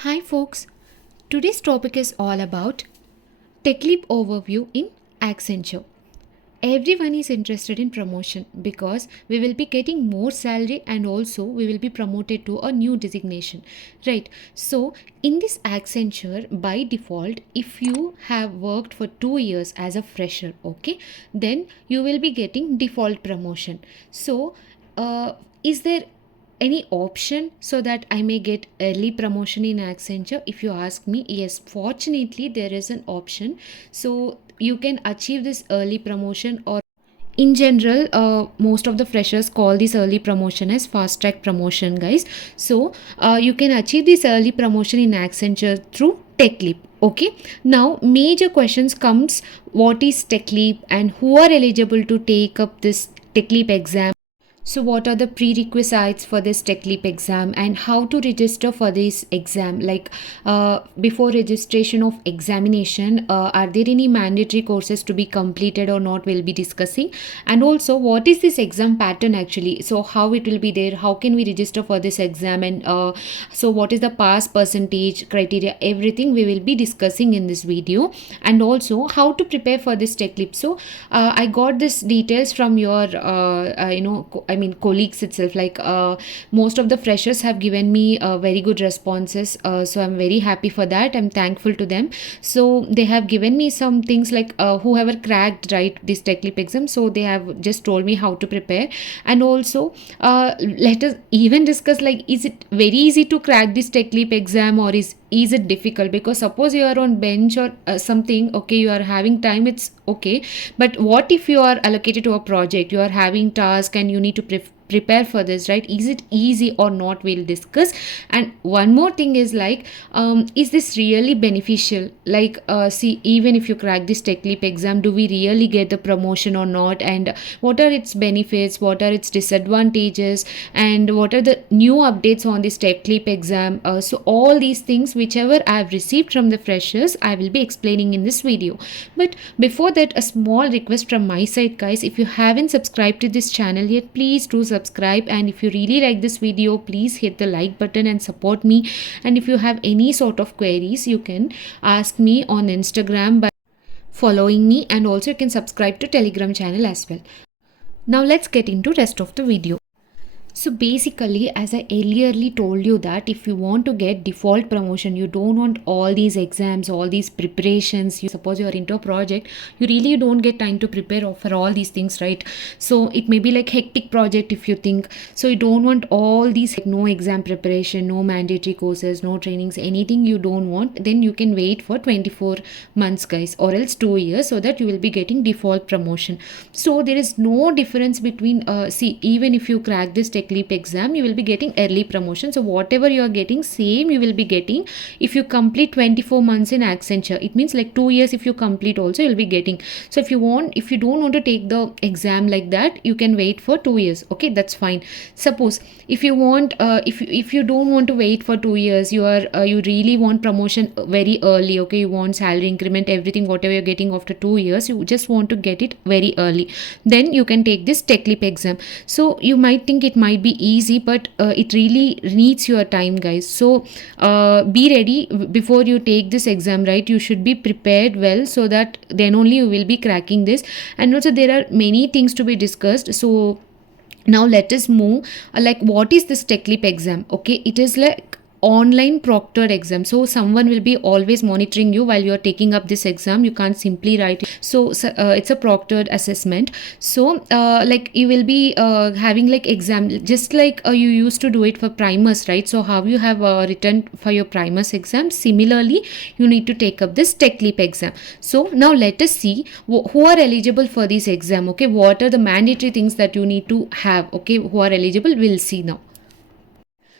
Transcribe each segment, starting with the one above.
Hi folks, today's topic is all about TechLeap overview in Accenture. Everyone is interested in promotion because we will be getting more salary and also we will be promoted to a new designation, right? So in this Accenture, by default, if you have worked for 2 years as a fresher, okay, then you will be getting default promotion. So is there any option so that I may get early promotion in Accenture? If you ask me, yes, fortunately there is an option. So you can achieve this early promotion, or in general, most of the freshers call this early promotion as fast track promotion, guys. So you can achieve this early promotion in Accenture through TechLeap. Okay, now major questions comes: what is TechLeap and who are eligible to take up this TechLeap exam? So, what are the prerequisites for this TechLeap exam and how to register for this exam? Like, before registration of examination, are there any mandatory courses to be completed or not? We'll be discussing. And also, what is this exam pattern actually? So, how it will be there? How can we register for this exam? And so, what is the pass percentage criteria? Everything we will be discussing in this video. And also, how to prepare for this TechLeap. So, I got this details from your, colleagues itself. Like most of the freshers have given me very good responses, so I'm very happy for that. I'm thankful to them. So they have given me some things like whoever cracked right this TechLeap exam, so they have just told me how to prepare. And also let us even discuss, like, is it very easy to crack this TechLeap exam, or is it difficult? Because suppose you are on bench or something, okay, you are having time, it's okay. But what if you are allocated to a project, you are having task and you need to prepare for this, right? Is it easy or not? We'll discuss. And one more thing is like, is this really beneficial? Like, see, even if you crack this TechLeap exam, do we really get the promotion or not? And what are its benefits, what are its disadvantages, and what are the new updates on this TechLeap exam? So all these things whichever I have received from the freshers, I will be explaining in this video. But before that, a small request from my side, guys. If you haven't subscribed to this channel yet, please do subscribe. And if you really like this video, please hit the like button and support me. And if you have any sort of queries, you can ask me on Instagram by following me, and also you can subscribe to Telegram channel as well. Now let's get into rest of the video. So basically, as I earlierly told you, that if you want to get default promotion, you don't want all these exams, all these preparations. You suppose you are into a project, you really don't get time to prepare for all these things, right? So it may be like hectic project if you think. So you don't want all these, like, no exam preparation, no mandatory courses, no trainings, anything you don't want. Then you can wait for 24 months, guys, or else 2 years, so that you will be getting default promotion. So there is no difference between see, even if you crack this TechLeap exam, you will be getting early promotion. So whatever you are getting, same you will be getting if you complete 24 months in Accenture. It means like 2 years if you complete also, you'll be getting. So if you don't want to take the exam like that, you can wait for 2 years. Okay, that's fine. Suppose if you want, if you don't want to wait for 2 years, you really want promotion very early. Okay, you want salary increment, everything, whatever you're getting after 2 years, you just want to get it very early. Then you can take this TechLeap exam. So you might think it might be easy, but it really needs your time, guys. So be ready before you take this exam, right? You should be prepared well, so that then only you will be cracking this. And also there are many things to be discussed. So now let us move. Like, what is this TechLeap exam? Okay, it is like online proctored exam. So someone will be always monitoring you while you are taking up this exam. You can't simply write it. So it's a proctored assessment. So like, you will be having like exam, just like you used to do it for primers, right? So how you have written for your primers exam, similarly you need to take up this TechLeap exam. So now let us see who are eligible for this exam. Okay, what are the mandatory things that you need to have? Okay, who are eligible, we'll see now.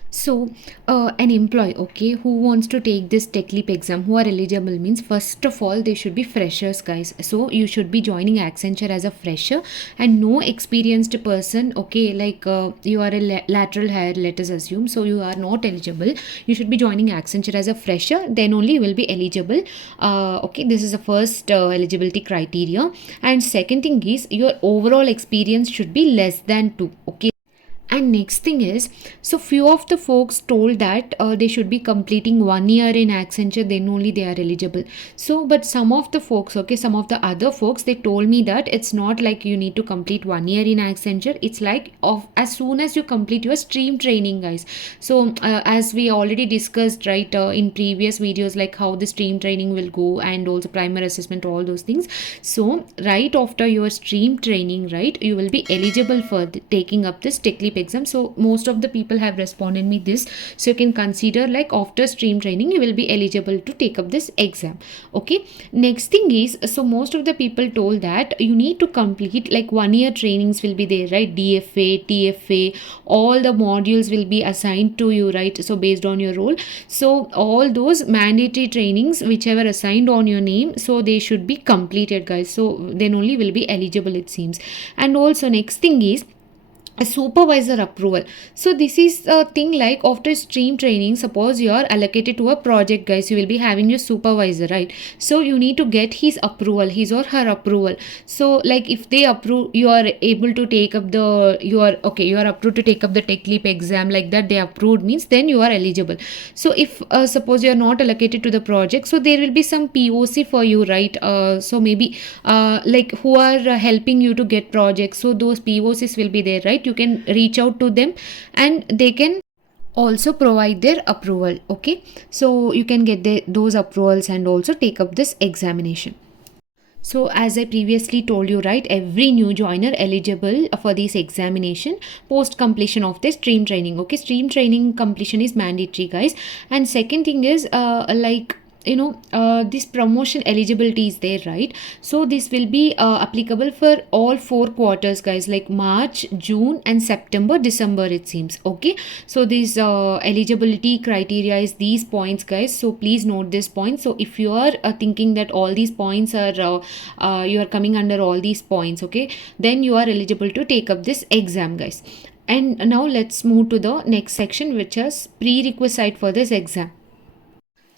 So, an employee, okay, who wants to take this TechLeap exam, who are eligible, means first of all they should be freshers, guys. So you should be joining Accenture as a fresher, and no experienced person. Okay, like you are a lateral hire, let us assume. So you are not eligible. You should be joining Accenture as a fresher. Then only you will be eligible. Okay, this is the first eligibility criteria. And second thing is, your overall experience should be less than 2. Okay. And next thing is, so few of the folks told that they should be completing 1 year in Accenture, then only they are eligible. So but some of the folks, okay, some of the other folks, they told me that it's not like you need to complete 1 year in Accenture. It's like of as soon as you complete your stream training, guys. So as we already discussed, right, in previous videos, like how the stream training will go, and also primer assessment, all those things. So right after your stream training, right, you will be eligible for taking up this TechLeap exam. So most of the people have responded me this, so you can consider like after stream training you will be eligible to take up this exam. Okay, next thing is, so most of the people told that you need to complete like 1 year trainings will be there, right? DFA, TFA, all the modules will be assigned to you, right? So based on your role, so all those mandatory trainings whichever assigned on your name, so they should be completed, guys. So then only will be eligible, it seems. And also next thing is a supervisor approval. So this is a thing like after stream training, suppose you are allocated to a project, guys, you will be having your supervisor, right? So you need to get his approval, his or her approval. So like if they approve, you are able to take up the, you are okay, you are approved to take up the TechLeap exam, like that they approved means then you are eligible. So if suppose you are not allocated to the project, so there will be some POC for you, right? So maybe like who are helping you to get projects, so those POCs will be there, right? You can reach out to them and they can also provide their approval. Okay, so you can get those approvals and also take up this examination. So as I previously told you, right, every new joiner eligible for this examination post completion of the stream training. Okay, stream training completion is mandatory, guys. And second thing is like this promotion eligibility is there, right? So this will be applicable for all 4 quarters, guys, like March, June and September, December, it seems. Okay, so this eligibility criteria is these points, guys, so please note this point. So if you are thinking that all these points are you are coming under all these points, okay, then you are eligible to take up this exam, guys. And now let's move to the next section, which is prerequisite for this exam.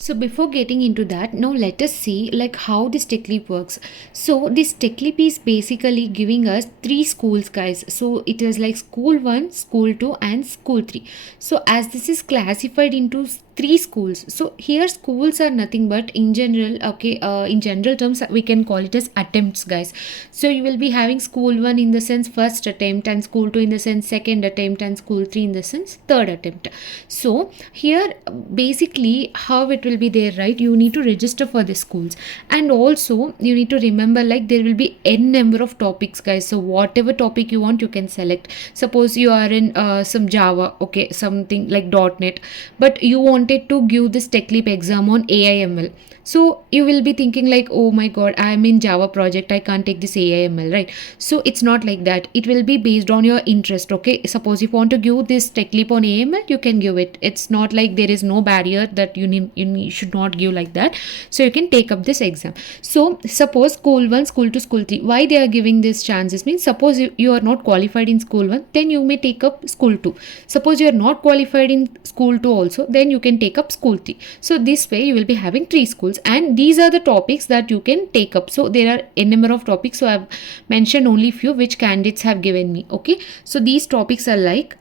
So before getting into that, now let us see like how this TechLeap works. So this TechLeap is basically giving us 3 schools, guys. So it is like school 1, school 2 and school 3. So as this is classified into 3 schools, so here schools are nothing but in general, okay, in general terms we can call it as attempts, guys. So you will be having school 1 in the sense first attempt, and school 2 in the sense second attempt, and school 3 in the sense third attempt. So here basically how it will be there, right? You need to register for the schools, and also you need to remember like there will be n number of topics, guys. So whatever topic you want you can select. Suppose you are in some Java, okay, something like .NET, but you wanted to give this TechLeap exam on AIML. So you will be thinking like, oh my god, I am in Java project, I can't take this AIML, right? So it's not like that. It will be based on your interest. Okay, suppose if you want to give this TechLeap on AIML, you can give it. It's not like there is no barrier that you should not give like that. So you can take up this exam. So suppose school 1, school 2, school 3, why they are giving these chances means, suppose you are not qualified in school 1, then you may take up school 2. Suppose you are not qualified in school 2 also, then you can take up school 3. So this way you will be having 3 schools, and these are the topics that you can take up. So there are a number of topics, so I've mentioned only few which candidates have given me. Okay, so these topics are like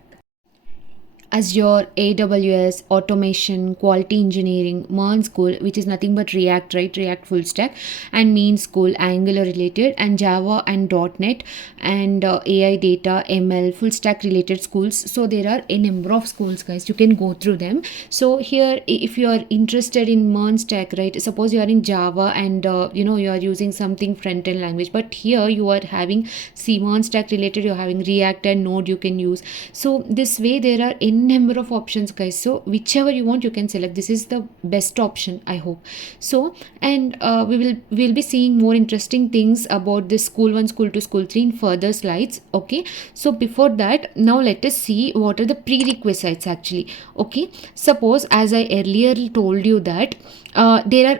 Azure, AWS, automation, quality engineering, MERN school, which is nothing but React, right? React full stack, and Mean school, Angular related, and Java and .NET, and AI data, ML, full stack related schools. So there are a number of schools, guys. You can go through them. So here, if you are interested in MERN stack, right? Suppose you are in Java and you are using something front end language, but here you are having MERN stack related. You are having React and Node you can use. So this way there are number of options, guys. So whichever you want you can select. This is the best option, I hope so. And we'll be seeing more interesting things about this school 1, school 2, school 3 in further slides. Okay, so before that, now let us see what are the prerequisites actually. Okay, suppose as I earlier told you that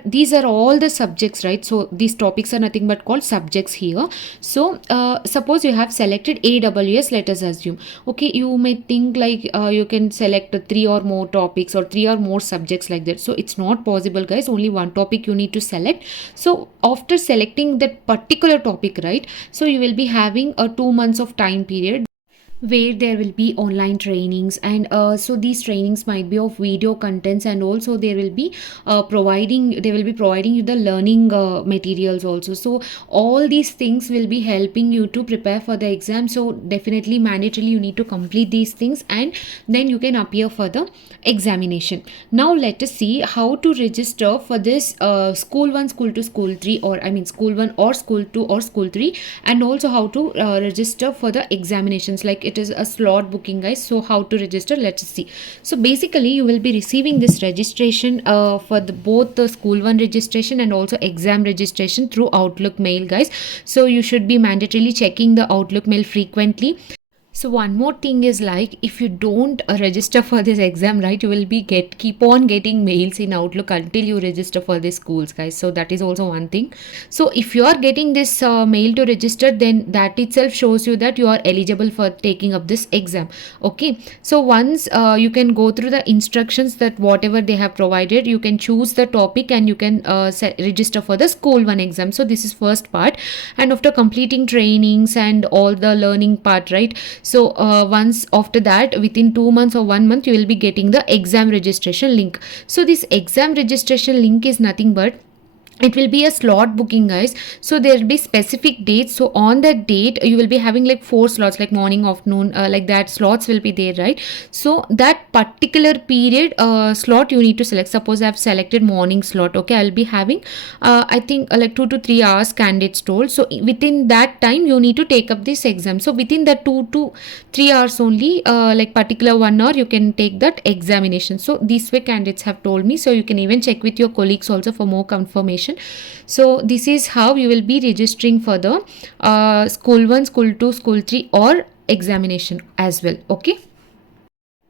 these are all the subjects, right? So these topics are nothing but called subjects here. So suppose you have selected AWS, let us assume. Okay, you may think like you can select 3 or more topics or 3 or more subjects like that. So it's not possible, guys. Only one topic you need to select. So after selecting that particular topic, right, so you will be having a 2 months of time period. where there will be online trainings, and so these trainings might be of video contents, and also there will be providing you the learning materials also. So all these things will be helping you to prepare for the exam. So definitely mandatorily you need to complete these things, and then you can appear for the examination. Now let us see how to register for this school 1, school 2, school 3, or I mean school 1 or school 2 or school 3, and also how to register for the examinations. Like it is a slot booking, guys. So how to register, let's see. So basically you will be receiving this registration for the both the school 1 registration and also exam registration through Outlook mail, guys. So you should be mandatorily checking the Outlook mail frequently. So one more thing is, like, if you don't register for this exam, right, you will be keep on getting mails in Outlook until you register for these schools, guys. So that is also one thing. So if you are getting this mail to register, then that itself shows you that you are eligible for taking up this exam. Okay. So once you can go through the instructions that whatever they have provided, you can choose the topic and you can register for the school 1 exam. So this is first part, and after completing trainings and all the learning part, right. So once after that, within 2 months or 1 month, you will be getting the exam registration link. So this exam registration link is nothing but it will be a slot booking, guys. So there will be specific dates. So on that date you will be having like 4 slots, like morning, afternoon, like that slots will be there, right? So that particular period slot you need to select. Suppose I have selected morning slot. Okay, I'll be having I think like 2 to 3 hours candidates told. So within that time you need to take up this exam. So within that 2 to 3 hours only, like particular 1 hour, you can take that examination. So these way candidates have told me. So you can even check with your colleagues also for more confirmation. So this is how you will be registering for the school 1, school 2, school 3 or examination as well. Okay.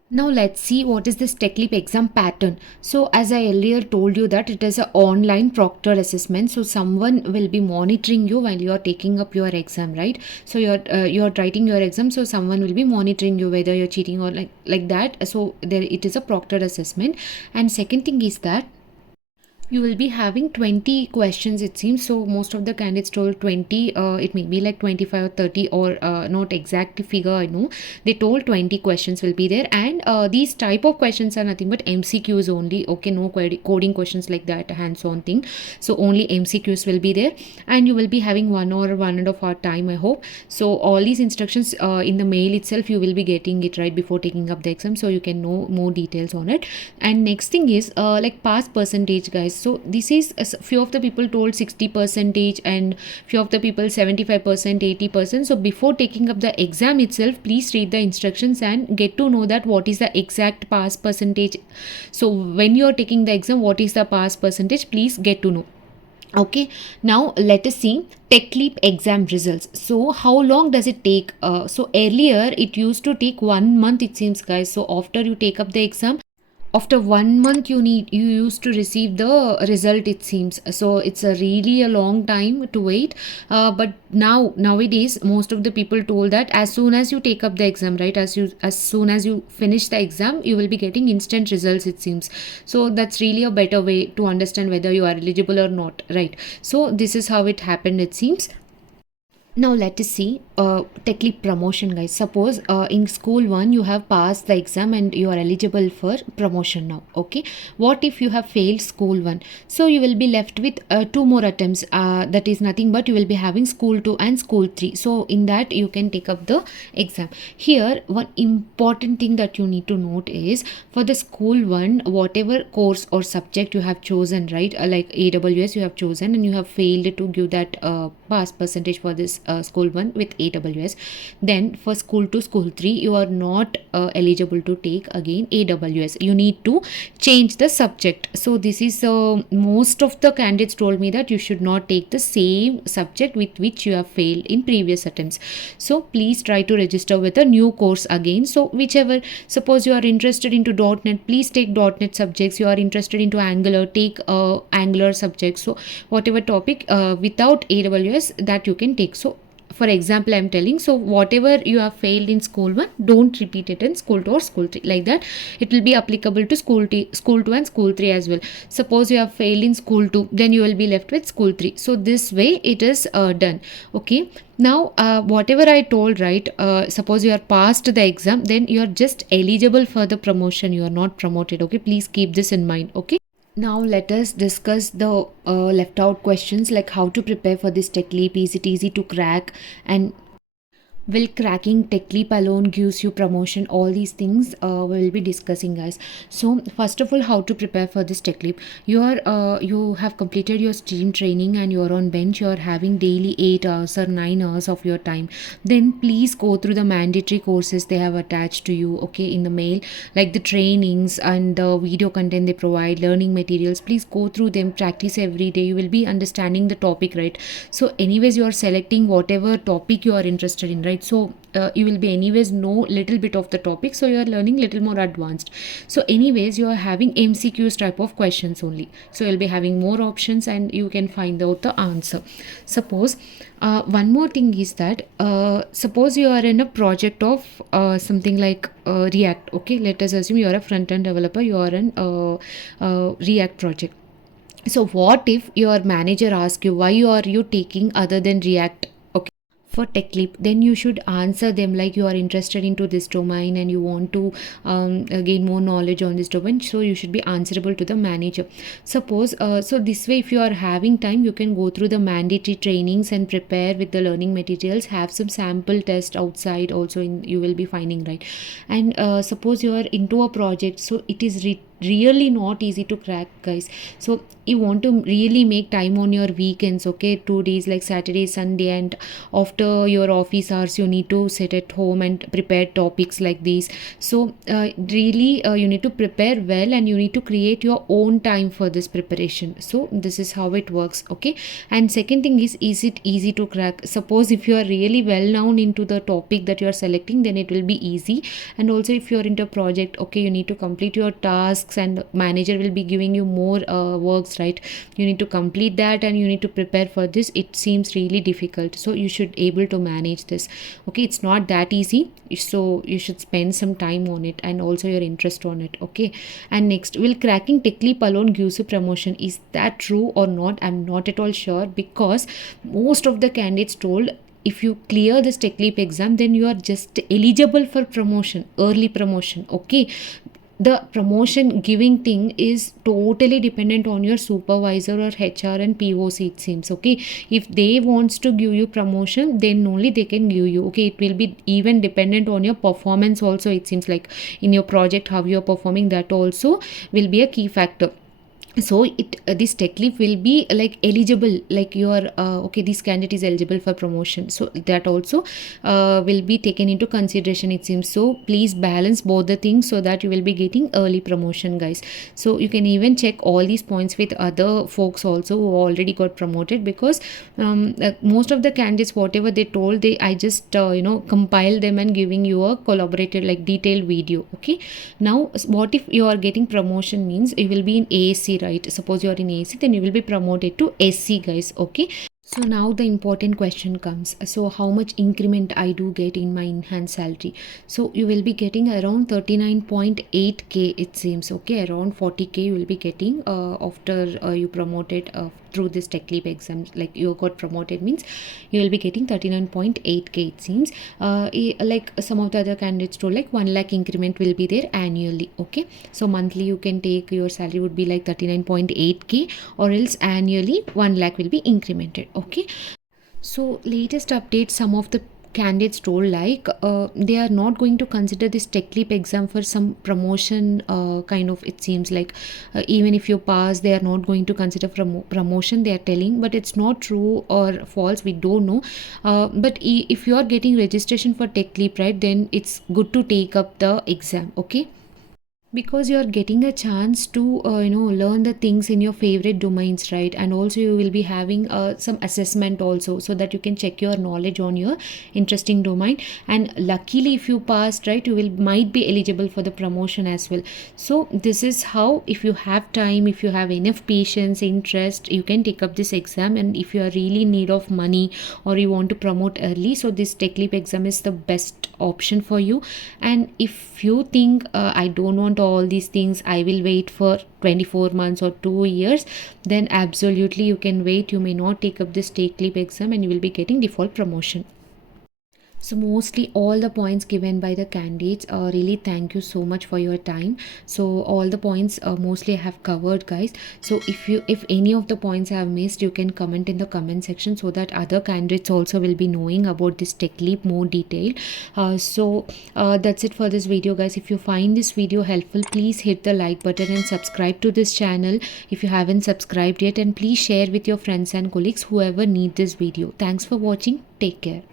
Now let's see what is this TechLeap exam pattern. So as I earlier told you that it is an online proctor assessment. So someone will be monitoring you while you are taking up your exam, right? So you're writing your exam. So someone will be monitoring you whether you're cheating or like that. So there it is a proctored assessment. And second thing is that you will be having 20 questions, it seems. So most of the candidates told 20. It may be like 25 or 30, or not exact figure I know. They told 20 questions will be there, and these type of questions are nothing but MCQs only. Okay, no coding questions like that, hands-on thing. So only MCQs will be there, and you will be having 1 or 1.5 hour time, I hope. So all these instructions in the mail itself you will be getting it right before taking up the exam, so you can know more details on it. And next thing is like pass percentage, guys. So this is few of the people told 60% and few of the people 75%, 80%. So before taking up the exam itself, please read the instructions and get to know that what is the exact pass percentage. So when you are taking the exam, what is the pass percentage, please get to know. Okay, now let us see TechLeap exam results. So how long does it take? So earlier it used to take 1 month, it seems, guys. So after you take up the exam, after 1 month you used to receive the result, it seems. So it's a really a long time to wait, but nowadays most of the people told that as soon as you take up the exam, right, as soon as you finish the exam, you will be getting instant results, it seems. So that's really a better way to understand whether you are eligible or not, right? So this is how it happened, it seems. Now let us see TechLeap promotion, guys. Suppose in school 1 you have passed the exam and you are eligible for promotion now. Okay, what if you have failed school 1? So you will be left with 2 more attempts. That is nothing but you will be having school 2 and school 3. So in that you can take up the exam. Here one important thing that you need to note is, for the school 1, whatever course or subject you have chosen, right, like AWS you have chosen and you have failed to give that pass percentage for this school 1 with AWS, then for school 2, school 3 you are not eligible to take again AWS. You need to change the subject. So this is most of the candidates told me that you should not take the same subject with which you have failed in previous attempts. So please try to register with a new course again. So whichever, suppose you are interested into .NET, please take .NET subjects. You are interested into Angular, take Angular subjects. So whatever topic without AWS that you can take. So for example I'm telling, so whatever you have failed in school 1, don't repeat it in school 2 or school 3, like that it will be applicable to school 2 and school 3 as well. Suppose you have failed in school 2, then you will be left with school 3. So this way it is done. Okay, now whatever I told, right, suppose you are passed the exam, then you are just eligible for the promotion, you are not promoted. Okay, please keep this in mind. Okay, now let us discuss the left out questions, like how to prepare for this tech leap. Is it easy to crack, and will cracking TechLeap alone gives you promotion? All these things we'll be discussing, guys. So first of all, how to prepare for this TechLeap. You have completed your stream training and you're on bench. You're having daily 8 hours or 9 hours of your time. Then please go through the mandatory courses they have attached to you, okay, in the mail, like the trainings and the video content they provide, learning materials. Please go through them, practice every day. You will be understanding the topic, right? So anyways, you are selecting whatever topic you are interested in, right? So you will be anyways know little bit of the topic, so you are learning little more advanced. So anyways, you are having MCQs type of questions only, so you'll be having more options and you can find out the answer. Suppose one more thing is that suppose you are in a project of something like React. Okay, let us assume you are a front-end developer, you are in React project. So what if your manager asks you, why are you taking other than React for TechLeap? Then you should answer them like you are interested into this domain and you want to gain more knowledge on this domain, so you should be answerable to the manager. Suppose so this way, if you are having time, you can go through the mandatory trainings and prepare with the learning materials, have some sample test outside also you will be finding, right? And suppose you are into a project, so it is really not easy to crack, guys. So you want to really make time on your weekends, okay, 2 days like Saturday, Sunday, and after your office hours you need to sit at home and prepare topics like these. So really you need to prepare well and you need to create your own time for this preparation. So this is how it works. Okay, and second thing is it easy to crack? Suppose if you are really well known into the topic that you are selecting, then it will be easy. And also if you are into a project, okay, you need to complete your tasks and manager will be giving you more works, right? You need to complete that and you need to prepare for this. It seems really difficult, so you should able to manage this. Okay, it's not that easy, so you should spend some time on it and also your interest on it. Okay, and next, will cracking TechLeap alone gives you promotion? Is that true or not? I'm not at all sure, because most of the candidates told if you clear this TechLeap exam, then you are just eligible for promotion, early promotion. Okay, the promotion giving thing is totally dependent on your supervisor or HR and POC, it seems. Okay, if they wants to give you promotion, then only they can give you. Okay, it will be even dependent on your performance also, it seems, like in your project how you are performing, that also will be a key factor. So this TechLeap will be like eligible, like you are okay, this candidate is eligible for promotion, so that also will be taken into consideration, it seems. So please balance both the things so that you will be getting early promotion, guys. So you can even check all these points with other folks also who already got promoted, because most of the candidates, whatever they told, I just compile them and giving you a collaborated like detailed video. Okay, now what if you are getting promotion means you will be in ASC, right? Suppose you are in AC, then you will be promoted to SC, guys. Okay, so now the important question comes. So how much increment I do get in my enhanced salary? So you will be getting around 39.8k, it seems. Okay, around 40k you will be getting after you promoted through this TechLeap exam. Like you got promoted means you will be getting 39.8k, it seems. Like some of the other candidates told, like 1 lakh increment will be there annually. Okay, so monthly you can take your salary would be like 39.8k, or else annually 1 lakh will be incremented. Okay, so latest update, some of the candidates told like they are not going to consider this TechLeap exam for some promotion kind of, it seems like even if you pass, they are not going to consider promotion, they are telling. But it's not true or false, we don't know. But if you are getting registration for TechLeap, right, then it's good to take up the exam. Okay, because you're getting a chance to learn the things in your favorite domains, right? And also you will be having some assessment also, so that you can check your knowledge on your interesting domain. And luckily, if you passed, right, you will might be eligible for the promotion as well. So this is how, if you have time, if you have enough patience, interest, you can take up this exam. And if you are really in need of money, or you want to promote early, so this TechLeap exam is the best option for you. And if you think, I don't want all these things, I will wait for 24 months or 2 years, then absolutely you can wait. You may not take up this TechLeap exam, and you will be getting default promotion. So mostly all the points given by the candidates, really thank you so much for your time. So all the points mostly I have covered, guys. So if any of the points I have missed, you can comment in the comment section, so that other candidates also will be knowing about this TechLeap more detail. That's it for this video, guys. If you find this video helpful, please hit the like button and subscribe to this channel if you haven't subscribed yet, and please share with your friends and colleagues whoever need this video. Thanks for watching. Take care.